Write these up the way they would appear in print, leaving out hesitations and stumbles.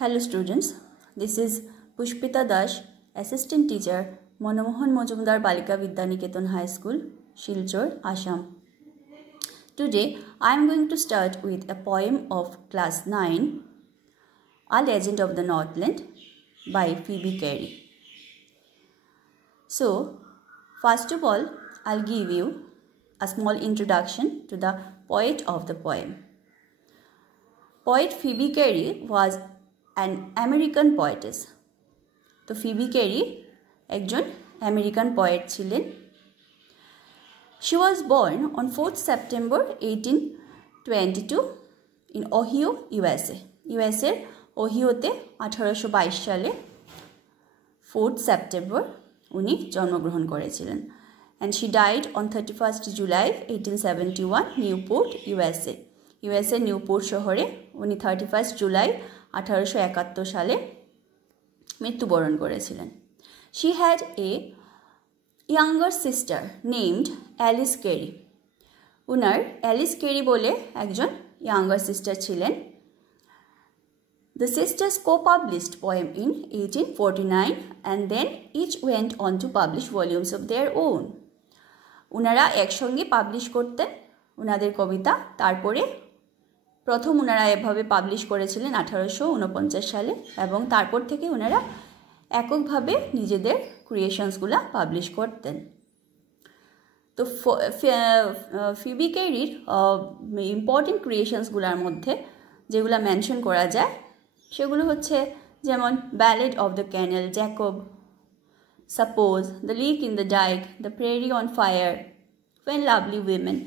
Hello students, this is Pushpita Dash, Assistant Teacher, Monomohan Mojumdar Balika Vidyaniketan High School, Silchar, Assam. Today I am going to start with a poem of class 9, A Legend of the Northland by Phoebe Cary. So, first of all, I'll give you a small introduction to the poet of the poem. Poet Phoebe Cary was an American poetess. তো Phoebe carry একজন American poet ছিলেন। She was born on 4th September 1822 in Ohio, USA. USA ওহিওতে 1822 সালে 4th September উনি জন্মগ্রহণ করেছিলেন। And she died on 31st July 1871 Newport, USA. USA Newport শহরে উনি 31st July 1871 সালে মৃত্যুবরণ করেছিলেন। She had a younger sister named Alice Cary. উনার অ্যালিস ক্যারি বলে একজন younger sister ছিলেন। The sisters co-published poem in 1849 and then each went on to publish volumes of their own. উনারা একসঙ্গে পাবলিশ করতেন উনাদের কবিতা। তারপরে প্রথম উনারা এভাবে পাবলিশ করেছিলেন 1849 সালে এবং তারপর থেকে উনারা এককভাবে নিজেদের ক্রিয়েশনসগুলো পাবলিশ করতেন। তো ফিবি ক্যারির ইম্পর্টেন্ট ক্রিয়েশনসগুলোর মধ্যে যেগুলো মেনশন করা যায় সেগুলো হচ্ছে যেমন ballad of the canal, Jacob, suppose, the leak in the dike, the prairie on fire, when lovely women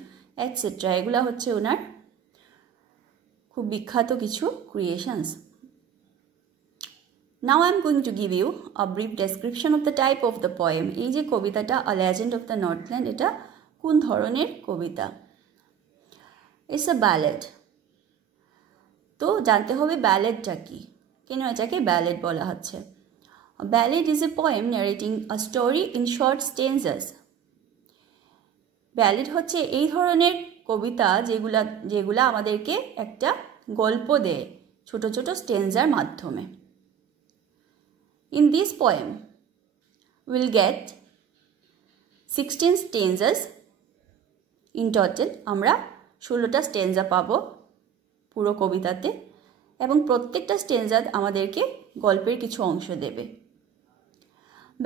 etcetera. এগুলো হচ্ছে ওনার খুব বিখ্যাত কিছু creations. Now I am going to give you a brief description of the type of the poem. এই যে কবিতাটা A Legend of the Northland, এটা কোন ধরনের কবিতা? It's a ballad. তো জানতে হবে ব্যালেডটা কি, কেন এটাকে ব্যালেড বলা হচ্ছে। A ballad is a poem narrating a story in short stanzas. ব্যালেড হচ্ছে এই ধরনের কবিতা যেগুলা আমাদেরকে একটা গল্প দেয় ছোট ছোট স্টেঞ্জার মাধ্যমে। In this poem we'll get 16 stanzas in total. আমরা 16টা স্টেঞ্জা পাবো পুরো কবিতাতে এবং প্রত্যেকটা স্টেঞ্জা আমাদেরকে গল্পের কিছু অংশ দেবে।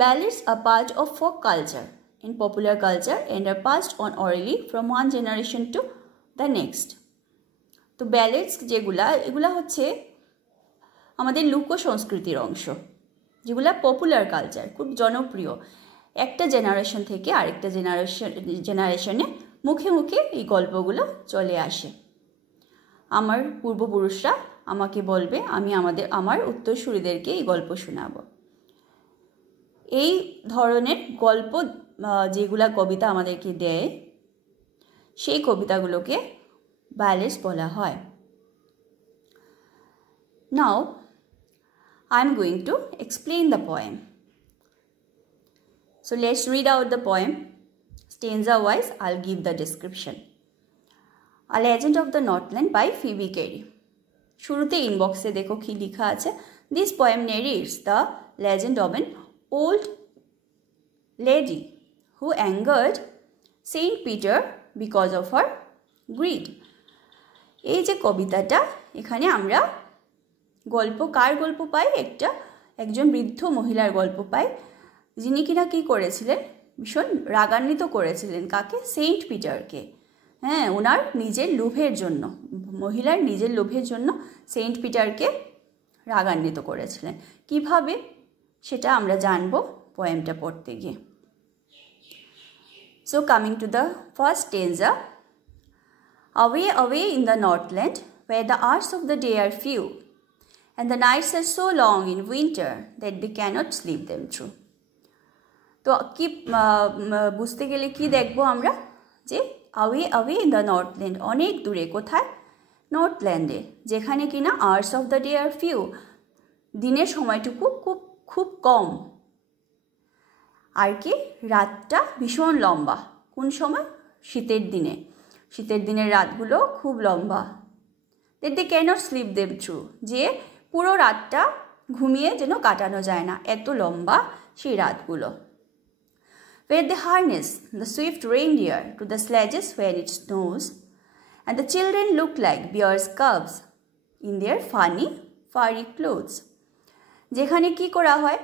Ballads are part of folk culture in popular culture and are passed on orally from one generation to the next. তো ব্যালেডস এগুলা হচ্ছে আমাদের লোক সংস্কৃতির অংশ, যেগুলা পপুলার কালচার, খুব জনপ্রিয়, একটা জেনারেশন থেকে আরেকটা জেনারেশনে মুখে মুখে এই গল্পগুলো চলে আসে। আমার পূর্বপুরুষরা আমাকে বলবে, আমি আমার উত্তরসূরিদেরকে এই গল্প শোনাবো। এই ধরনের গল্প যেগুলা কবিতা আমাদেরকে দেয় সেই কবিতাগুলোকে ব্যালেডস বলা হয়। Now I am going to explain the poem. So let's read out the poem. Stanza wise I'll give the description. A Legend of the Northland by Phoebe Cary. শুরুতে ইনবক্সে দেখো কি লেখা আছে। This poem narrates the legend of an old lady who angered Saint Peter because of her greed. এই যে কবিতাটা, এখানে আমরা কার গল্প পাই? একজন বৃদ্ধ মহিলার গল্প পাই, যিনি কিনা কি করেছিলেন, ভীষণ রাগান্বিত করেছিলেন। কাকে? সেন্ট পিটারকে। হ্যাঁ, ওনার নিজের লোভের জন্য, মহিলার নিজের লোভের জন্য সেন্ট পিটারকে রাগান্বিত করেছিলেন। কিভাবে সেটা আমরা জানবো পোয়েমটা পড়তে গিয়ে। So coming to the first stanza. Away, away in the Northland, where the hours of the day are few, and the nights are so long in winter that they cannot sleep them through. তো কি বুঝতে গেলে কি দেখবো আমরা? যে away, away in the Northland, অনেক দূরে। কোথায়? নর্থল্যান্ডে, যেখানে কিনা hours of the day are few, দিনের সময়টুকু খুব কম, আর কি রাতটা ভীষণ লম্বা। কোন সময়? শীতের দিনে। শীতের দিনের রাতগুলো খুব লম্বা। that they cannot sleep them through, যে পুরো রাতটা ঘুমিয়ে যেন কাটানো যায় না, এত লম্বা সেই রাতগুলো। Where they harness the swift reindeer to the sledges when it snows, and the children look like bear's cubs in their funny, furry clothes. যেখানে কি করা হয়,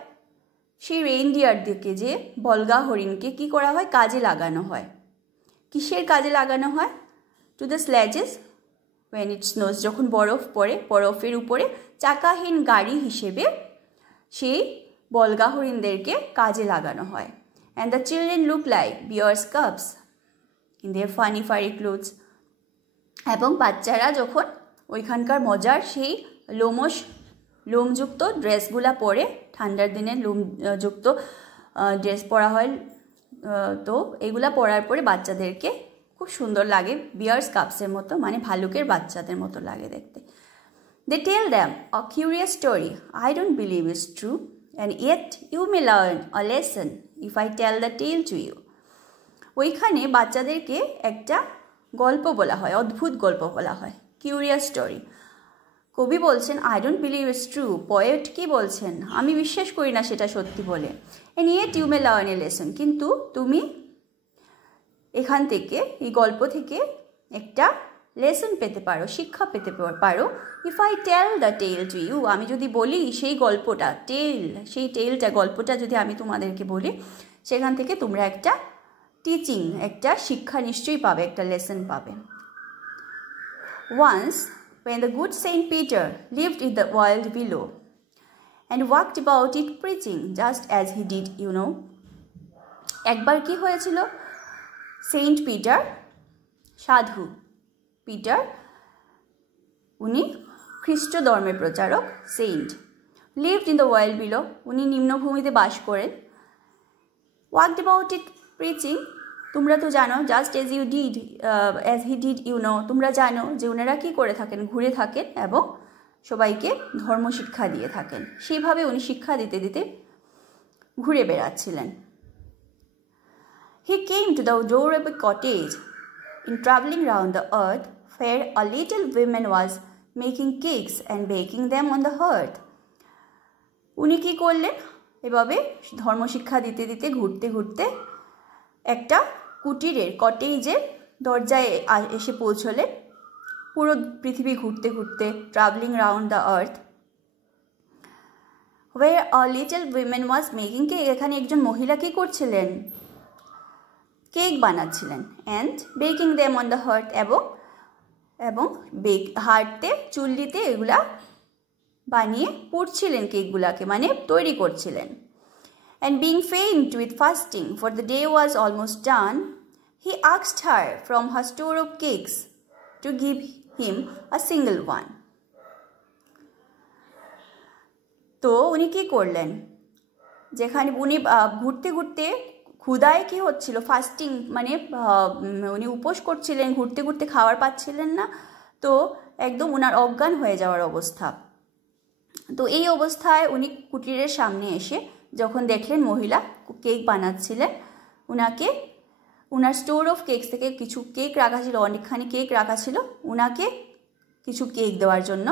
সেই রেইনডিয়ার দিকে যে বলগা হরিণকে কি করা হয়, কাজে লাগানো হয়। কিসের কাজে লাগানো হয়? To the sledges when it snows, যখন বরফ পড়ে, বরফের উপরে চাকাহীন গাড়ি হিসেবে সেই বলগা হরিণদেরকে কাজে লাগানো হয়। And the children look like bear's cubs in their funny furry clothes. এবং বাচ্চারা যখন ওইখানকার মজার সেই লোমযুক্ত ড্রেসগুলা পরে, ঠান্ডার দিনে লোমযুক্ত ড্রেস পরা হয়, তো এগুলা পরার পরে বাচ্চাদেরকে খুব সুন্দর লাগে, বিয়ার্স কাপসের মতো, মানে ভালুকের বাচ্চাদের মতো লাগে দেখতে। They tell them a curious story. I don't believe it's true, and yet you may learn a lesson if I tell the tale to you. ওইখানে বাচ্চাদেরকে একটা গল্প বলা হয়, অদ্ভুত গল্প বলা হয়, কিউরিয়াস স্টোরি। কবি বলছেন I don't believe it's true, poet কি বলছেন, আমি বিশ্বাস করি না সেটা সত্যি বলে। And yet you may learn a lesson, কিন্তু তুমি এখান থেকে, এই গল্প থেকে একটা লেসন পেতে পারো, শিক্ষা পেতে পারো। If I tell the tale to you, আমি যদি বলি সেই গল্পটা, সেই গল্পটা যদি আমি তোমাদেরকে বলি, সেখান থেকে তোমরা একটা টিচিং, একটা শিক্ষা নিশ্চয়ই পাবে, একটা লেসন পাবে। Once when the good Saint Peter lived in the world below and walked about it preaching just as he did, you know. একবার কি হয়েছিল, সেন্ট পিটার, সাধু পিটার, উনি খ্রিস্ট ধর্মের প্রচারক, saint, lived in the world below, উনি নিম্নভূমিতে বাস করেন। ওয়াকড অ্যাবাউট ইট প্রিচিং, তোমরা তো জানো, just as he did you know, তোমরা জানো যে ওনারা কী করে থাকেন, ঘুরে থাকেন এবং সবাইকে ধর্মশিক্ষা দিয়ে থাকেন। সেইভাবে উনি শিক্ষা দিতে দিতে ঘুরে বেড়াচ্ছিলেন। He came to the door of a cottage in travelling round the earth, where a little woman was making cakes and baking them on the hearth. উনি কী করলেন, এভাবে ধর্মশিক্ষা দিতে দিতে ঘুরতে ঘুরতে একটা কুটিরের, কটেজের দরজায় এসে পৌঁছলেন। পুরো পৃথিবী ঘুরতে ঘুরতে, travelling round the earth, where a little woman was making cake, এখানে একজন মহিলা কী করছিলেন, কেক বানাচ্ছিলেন। And baking them on the hearth, এবং হার্থে, চুল্লিতে এগুলা বানিয়ে পুড়ছিলেন কেকগুলাকে, মানে তৈরি করছিলেন। And being faint with fasting, for the day was almost done, he asked her from her store of cakes to give him a single one. তো উনি কী করলেন, যেখানে উনি ঘুরতে ঘুরতে, ক্ষুধায় কী হচ্ছিল, ফাস্টিং মানে উনি উপোস করছিলেন, ঘুরতে ঘুরতে খাবার পাচ্ছিলেন না, তো একদম উনার অজ্ঞান হয়ে যাওয়ার অবস্থা। তো এই অবস্থায় উনি কুটিরের সামনে এসে যখন দেখলেন মহিলা কেক বানাচ্ছিলেন, উনার স্টোর অফ কেকস থেকে কিছু কেক রাখা ছিল, অনেকখানি কেক রাখা ছিল, উনাকে কিছু কেক দেওয়ার জন্য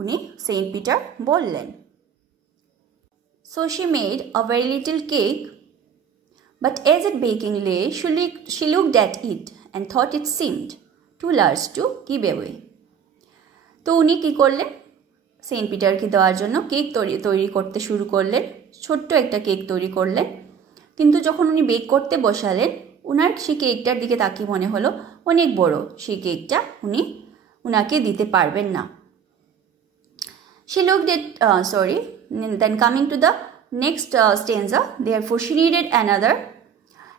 উনি সেন্ট পিটার বললেন। So she made a very little cake, but as it baking lay, she looked at it and thought it seemed too large to give away. তো উনি কী করলেন, সেন্ট পিটারকে দেওয়ার জন্য কেক তৈরি করতে শুরু করলেন, ছোট্ট একটা কেক তৈরি করলেন। কিন্তু যখন উনি বেক করতে বসালেন, উনার সেই কেকটার দিকে তাকিয়ে মনে হলো অনেক বড়, সেই কেকটা উনাকে দিতে পারবেন না। She looked at, then coming to the next stanza, therefore she needed another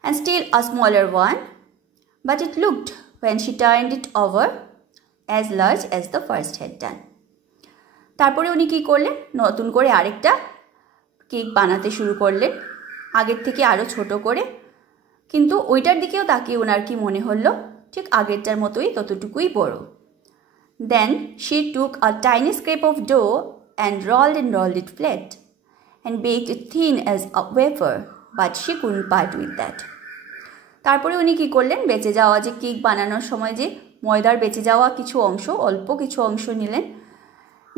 and still a smaller one, but it looked, when she turned it over, as large as the first had done. তারপরে উনি কী করলেন, নতুন করে আরেকটা cake বানাতে শুরু করলেন, আগের থেকে আরও ছোট করে, কিন্তু ওইটার দিকেও তাকিয়ে ওনার কি মনে হলো, ঠিক আগেরটার মতোই, ততটুকুই বড়। Then she took a tiny scrap of dough and rolled it flat and baked it thin as a wafer, but she couldn't part with that. তারপরে উনি কী করলেন, বেঁচে যাওয়া যে কেক বানানোর সময় যে ময়দার বেঁচে যাওয়া কিছু অংশ, অল্প কিছু অংশ নিলেন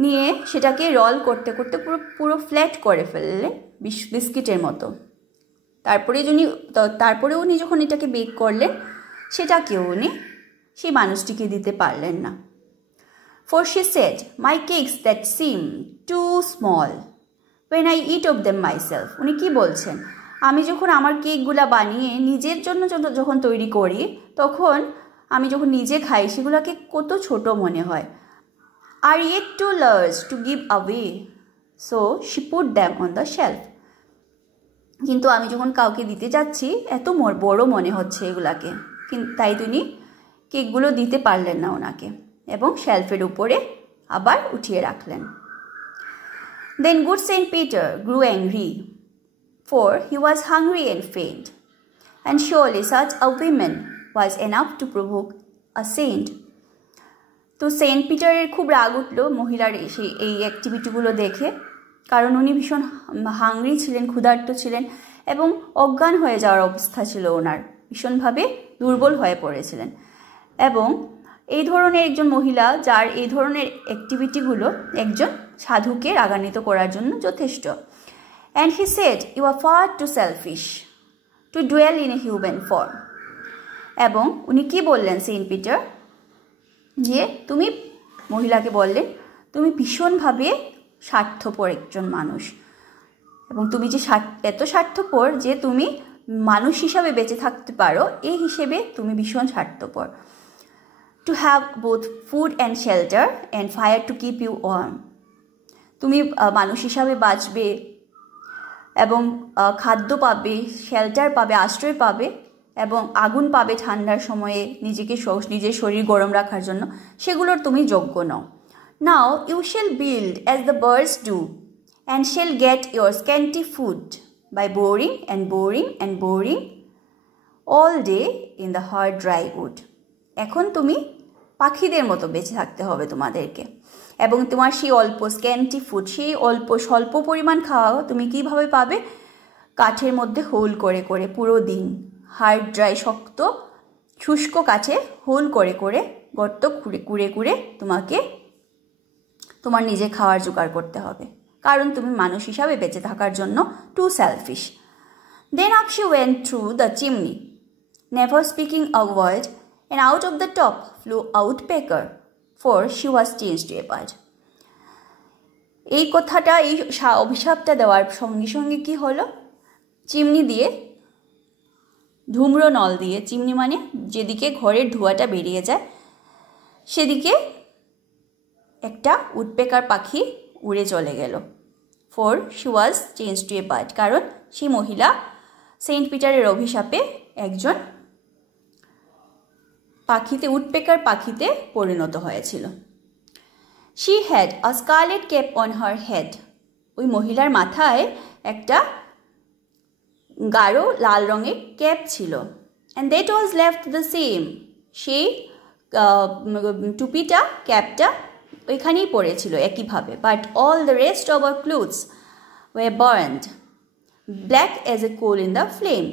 নিয়ে সেটাকে রল করতে করতে পুরো ফ্ল্যাট করে ফেললেন বিস্কিটের মতো। তারপরে উনি যখন এটাকে বেক করলেন সেটাকেও উনি সেই মানুষটিকে দিতে পারলেন না। For she said, "My cakes that seem too small when I eat of them myself." উনি কি বলছেন, আমি যখন আমার কেকগুলা বানিয়ে নিজের জন্য যখন তৈরি করি, তখন আমি যখন নিজে খাই সেগুলোকে কত ছোট মনে হয়। Are yet too large to give away, so she put them on the shelf. কিন্তু আমি যখন কাউকে দিতে যাচ্ছি এত বড় মনে হচ্ছে এগুলাকে, তাই তিনি কেকগুলো দিতে পারলেন না ওনাকে এবং শেলফের উপরে আবার উঠিয়ে রাখলেন। Then good Saint Peter grew angry, for he was hungry and faint, and surely such a woman was enough to provoke a saint. তো সেন্ট পিটারের খুব রাগ উঠল মহিলার এই অ্যাক্টিভিটিগুলো দেখে, কারণ উনি ভীষণ হাংরি ছিলেন, ক্ষুধার্ত ছিলেন এবং অজ্ঞান হয়ে যাওয়ার অবস্থা ছিল ওনার, ভীষণভাবে দুর্বল হয়ে পড়েছিলেন। এবং এই ধরনের একজন মহিলা যার এই ধরনের অ্যাক্টিভিটিগুলো একজন সাধুকে রাগান্বিত করার জন্য যথেষ্ট। And he said, "You are far too selfish to dwell in a human form." এবং উনি কি বললেন সেন্ট পিটার, যে তুমি মহিলাকে বললেন তুমি ভীষণভাবে স্বার্থপর একজন মানুষ, এবং তুমি যে এত স্বার্থপর যে তুমি মানুষ হিসাবে বেঁচে থাকতে পারো, এই হিসেবে তুমি ভীষণ স্বার্থপর। To have both food and shelter and fire to keep you warm. তুমি মানুষ হিসাবে বাঁচবে এবং খাদ্য পাবে, শেল্টার পাবে, আশ্রয় পাবে এবং আগুন পাবে ঠান্ডার সময়ে নিজের শরীর গরম রাখার জন্য, সেগুলোর তুমি যোগ্য নও। Now you shall build as the birds do and shall get your scanty food by boring and boring and boring all day in the hard dry wood. এখন তুমি পাখিদের মতো বেঁচে থাকতে হবে তোমাদেরকে, এবং তোমার সেই স্ক্যান্টি ফুড, সেই স্বল্প পরিমাণ খাওয়া তুমি কিভাবে পাবে, কাঠের মধ্যে হোল করে করে পুরো দিন, হার্ড ড্রাই শক্ত শুষ্ক কাঠে হোল করে করে গর্ত কুড়ে তোমাকে তোমার নিজে খাওয়ার জোগাড় করতে হবে, কারণ তুমি মানুষ হিসাবে বেঁচে থাকার জন্য too selfish. Then up she went through the chimney, never speaking a word, and out of the top flew a woodpecker, for she was changed to a bird. এই কথাটা, এই অভিশাপটা দেওয়ার সঙ্গে সঙ্গে কি হলো, চিমনি দিয়ে, ধূম্র নল দিয়ে, চিমনি মানে যেদিকে ঘরের ধোঁয়াটা বেরিয়ে যায় সেদিকে একটা উডপেকার পাখি উড়ে চলে গেল। For she was change to a bird, কারণ সেই মহিলা সেন্ট পিটারের অভিশাপে একজন উডপেকার পাখিতে পরিণত হয়েছিল। She had a scarlet cap on her head, ওই মহিলার মাথায় একটা গাঢ় লাল রঙের ক্যাপ ছিল। And that was left the same, সেই টুপিটা, ক্যাপটা ওইখানেই পড়েছিল একইভাবে। But all the rest of our clothes were burned black as a coal in the flame,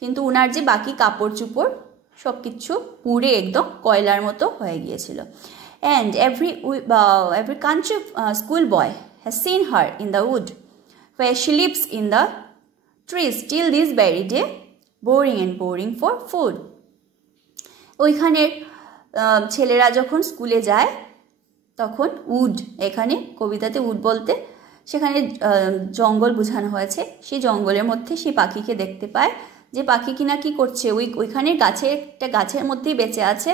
কিন্তু ওনার যে বাকি কাপড় চুপড় সব কিছু পুড়ে একদম কয়লার মতো হয়ে গিয়েছিল। And every country school boy has seen her in the wood where she lives in the trees till this very day, boring and boring for food. ওইখানের ছেলেরা যখন স্কুলে যায় তখন উড, এখানে কবিতাতে উড বলতে সেখানে জঙ্গল বোঝানো হয়েছে, সেই জঙ্গলের মধ্যে সেই পাখিকে দেখতে পায়, যে পাখি কিনা কি করছে, ওইখানের গাছের মধ্যেই বেঁচে আছে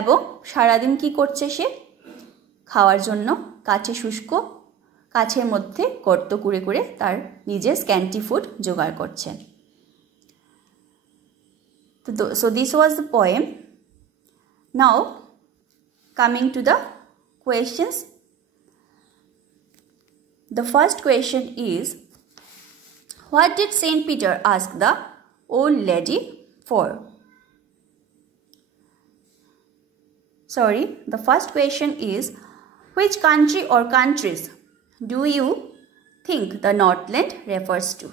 এবং সারাদিন কি করছে, সে খাওয়ার জন্য শুষ্ক কাছের মধ্যে গর্ত কুড়ে কুড়ে তার নিজের স্ক্যান্টি ফুড জোগাড় করছে। So this was the poem. Now coming to the questions. The first question is, what did Saint Peter ask the old lady for? The first question is, which country or countries do you think the Northland refers to?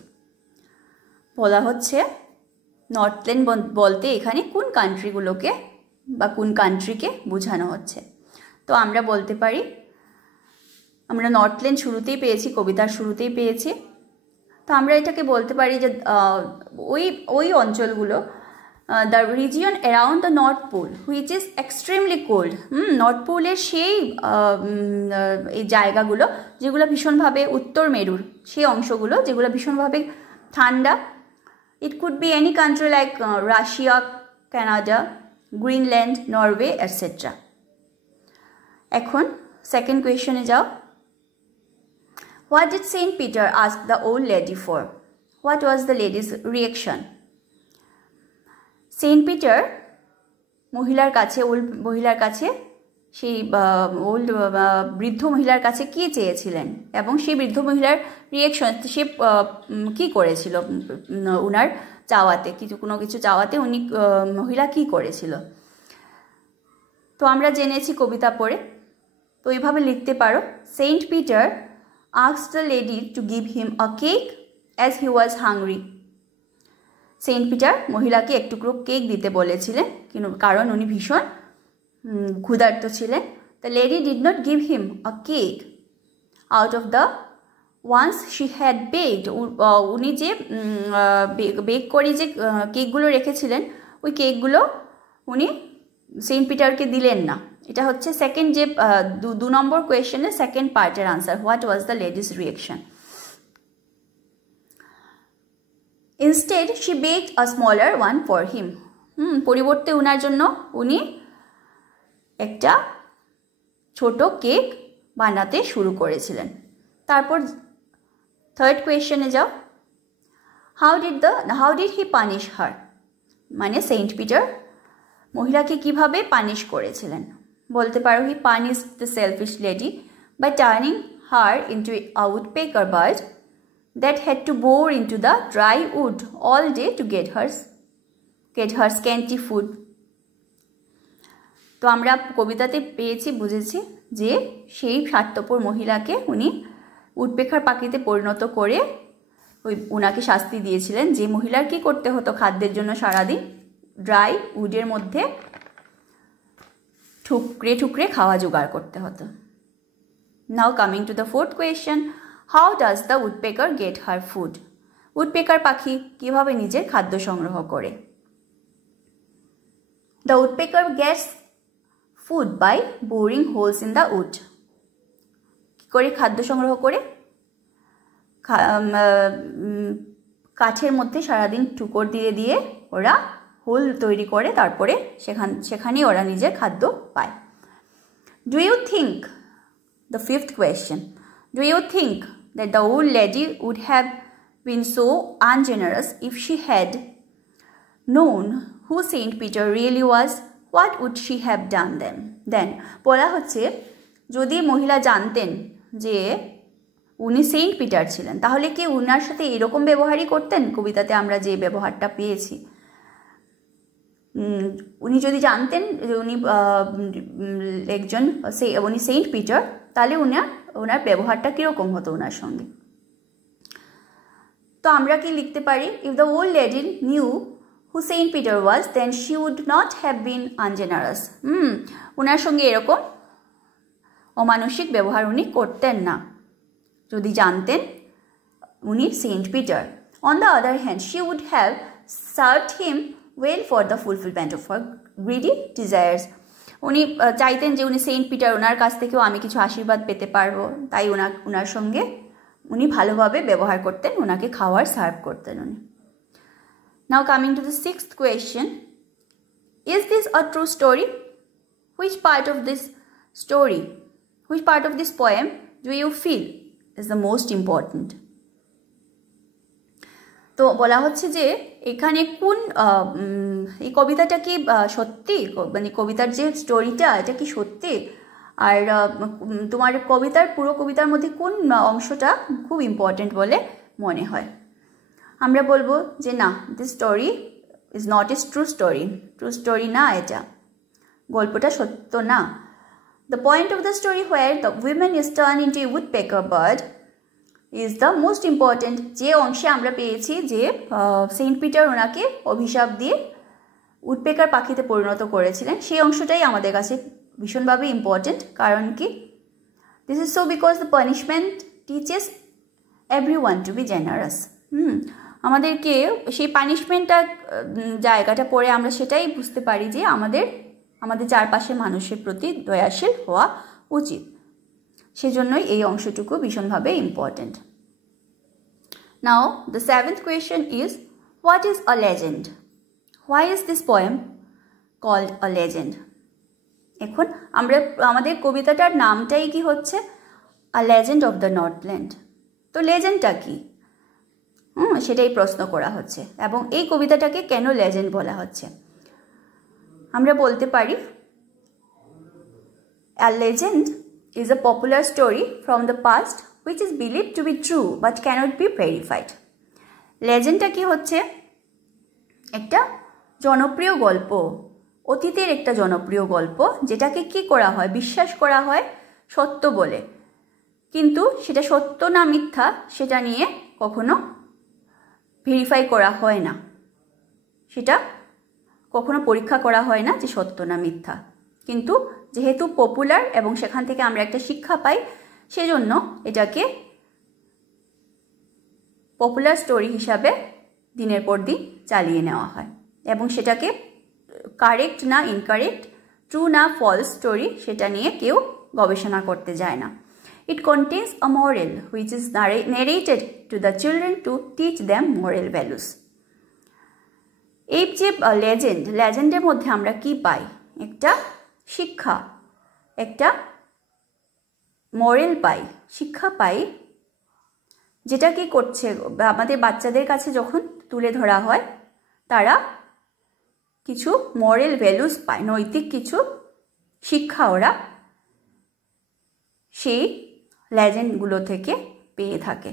বলা হচ্ছে Northland বলতে এখানে কোন কান্ট্রিগুলোকে বা কোন কান্ট্রিকে বোঝানো হচ্ছে। তো আমরা বলতে পারি আমরা নর্থল্যান্ড শুরুতেই পেয়েছি, কবিতার শুরুতেই পেয়েছি। তো আমরা এটাকে বলতে পারি যে ওই অঞ্চলগুলো, the region around the north pole which is extremely cold. North পোলের সেই এই জায়গাগুলো যেগুলো ভীষণভাবে, উত্তর মেরুর সেই অংশগুলো যেগুলো ভীষণভাবে ঠান্ডা। It could be any country like Russia, Canada, Greenland, Norway etcetera. এখন সেকেন্ড কোয়েশনে যাও। What did Saint Peter ask the old lady for? What was the lady's reaction? Saint Peter মহিলার কাছে সেই বৃদ্ধ মহিলার কাছে কি চেয়েছিলেন এবং সেই বৃদ্ধ মহিলার রিয়েকশন, সে কি করেছিল উনার চাওয়াতে, কোনো কিছু চাওয়াতে উনি মহিলা কি করেছিল। তো আমরা জেনেছি কবিতা পড়ে, তো এইভাবে লিখতে পারো, Saint Peter asked the lady to give him a cake as he was hungry. Saint Peter মহিলাকে এক টুকরো কেক দিতে বলেছিলেন কারণ উনি ভীষণ ক্ষুধার্ত ছিলেন। The lady did not give him a cake out of the ones she had baked. উনি যে বেক করে যে কেকগুলো রেখেছিলেন ওই কেকগুলো উনি সেন্ট পিটারকে দিলেন না। এটা হচ্ছে সেকেন্ড যে 2 নম্বর কোয়েশ্চেনের সেকেন্ড পার্টের answer, what was the ladies reaction. Instead she baked a smaller one for him. পরিবর্তে উনার জন্য উনি একটা ছোট কেক বানাতে শুরু করেছিলেন। তারপর থার্ড কোয়েশ্চেনে যাও। How did he punish her, মানে সেন্ট পিটার মহিলাকে কিভাবে পানিশ করেছিলেন। বলতে পারো, he punished the selfish lady by turning her into a woodpecker bird that had to bore into the dry wood all day to get her scanty food. তো আমরা কবিতাতে বুঝেছি যে সেই স্বার্থপর মহিলাকে উনি উডপেকার পাখিতে পরিণত করে ওনাকে শাস্তি দিয়েছিলেন, যে মহিলার কি করতে হতো খাদ্যের জন্য সারাদিন ড্রাই উডের মধ্যে ঠুকরে ঠুকরে খাওয়া জোগাড় করতে হতো। Now coming to the fourth question, how does the woodpecker get her food? Woodpecker পাখি কিভাবে নিজের খাদ্য সংগ্রহ করে? The woodpecker gets food by boring holes in the wood. কী করে খাদ্য সংগ্রহ করে? কাঠের মধ্যে সারাদিন ঠুকর দিয়ে দিয়ে ওরা হোল তৈরি করে, তারপরে সেখানেই ওরা নিজের খাদ্য পায়। Do you think, the fifth question, do you think that the old lady would have been so ungenerous if she had known who Saint Peter really was? What would she have done then? বলা হচ্ছে, যদি মহিলা জানতেন যে উনি Saint Peter ছিলেন তাহলে কি উনার সাথে এরকম ব্যবহারই করতেন? কবিতাতে আমরা যে ব্যবহারটা পেয়েছি, উনি যদি জানতেন যে উনি সেন্ট পিটার, তাহলে ওনার ব্যবহারটা কীরকম হতো ওনার সঙ্গে। তো আমরা কি লিখতে পারি, if the old lady knew who Saint Peter was then she would not have been ungenerous. ওনার সঙ্গে এরকম অমানসিক ব্যবহার উনি করতেন না যদি জানতেন উনি Saint Peter. On the other hand she would have served him well for the fulfilment of her greedy desires. উনি চাইতেন যে উনি সেন্ট পিটার, ওনার কাছ থেকেও আমি কিছু আশীর্বাদ পেতে পারবো, তাই ওনার সঙ্গে উনি ভালোভাবে ব্যবহার করতেন, ওনাকে খাওয়ার সার্ভ করতেন উনি। Now coming to the sixth question, is this a true story? Which part of this poem do you feel is the most important? তো বলা হচ্ছে যে এখানে কোন এই কবিতাটা কি সত্যি, মানে কবিতার যে স্টোরিটা এটা কি সত্যি, আর তোমার পুরো কবিতার মধ্যে কোন অংশটা খুব ইম্পর্টেন্ট বলে মনে হয়? আমরা বলবো যে না, this story is not a true story না, এটা গল্পটা সত্য না। The point of the story where the women is turn into A woodpecker bird is the most important. যে অংশে আমরা পেয়েছি যে সেন্ট পিটার ওনাকে অভিশাপ দিয়ে উডপেকার পাখিতে পরিণত করেছিলেন, সেই অংশটাই আমাদের কাছে ভীষণভাবে ইম্পর্টেন্ট। কারণ কি, This is so because the punishment teaches everyone to be generous. আমাদেরকে সেই পানিশমেন্টটা জায়গাটা পড়ে আমরা সেটাই বুঝতে পারি যে আমাদের চারপাশের মানুষের প্রতি দয়াশীল হওয়া উচিত। সেজন্যই এই অংশটুকু ভীষণভাবে important. Now the 7th question is, what is a legend? Why is this poem called a legend? এখন আমাদের কবিতাটার নামটাই কি হচ্ছে A Legend of the Northland। তো লেজেন্ডটা কি সেটাই প্রশ্ন করা হচ্ছে, এবং এই কবিতাটাকে কেন লেজেন্ড বলা হচ্ছে। আমরা বলতে পারি A legend is a popular story from the past which is believed to be true but cannot be verified। লেজেন্ডটা কি হচ্ছে একটা জনপ্রিয় গল্প, অতীতের একটা জনপ্রিয় গল্প, যেটাকে কি করা হয়, বিশ্বাস করা হয় সত্য বলে, কিন্তু সেটা সত্য না মিথ্যা সেটা নিয়ে কখনো ভেরিফাই করা হয় না, সেটা কখনো পরীক্ষা করা হয় না যে সত্য না মিথ্যা। কিন্তু যেহেতু পপুলার এবং সেখান থেকে আমরা একটা শিক্ষা পাই, সেজন্য এটাকে পপুলার স্টোরি হিসাবে দিনের পর দিন চালিয়ে নেওয়া হয়, এবং সেটাকে কারেক্ট না ইনকারেক্ট, ট্রু না ফলস স্টোরি সেটা নিয়ে কেউ গবেষণা করতে যায় না। It contains a moral which is narrated to the children to teach them moral values। এই যে লেজেন্ডের মধ্যে আমরা কি পাই, একটা শিক্ষা, একটা মরাল পাই, শিক্ষা পাই, যেটা কি করছে আমাদের বাচ্চাদের কাছে যখন তুলে ধরা হয় তারা কিছু মরাল ভ্যালুস পায়, নৈতিক কিছু শিক্ষা ওরা সেই লেজেন্ডগুলো থেকে পেয়ে থাকে।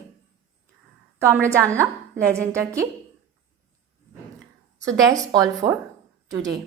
তো আমরা জানলাম লেজেন্ডটা কি। So that's all for today.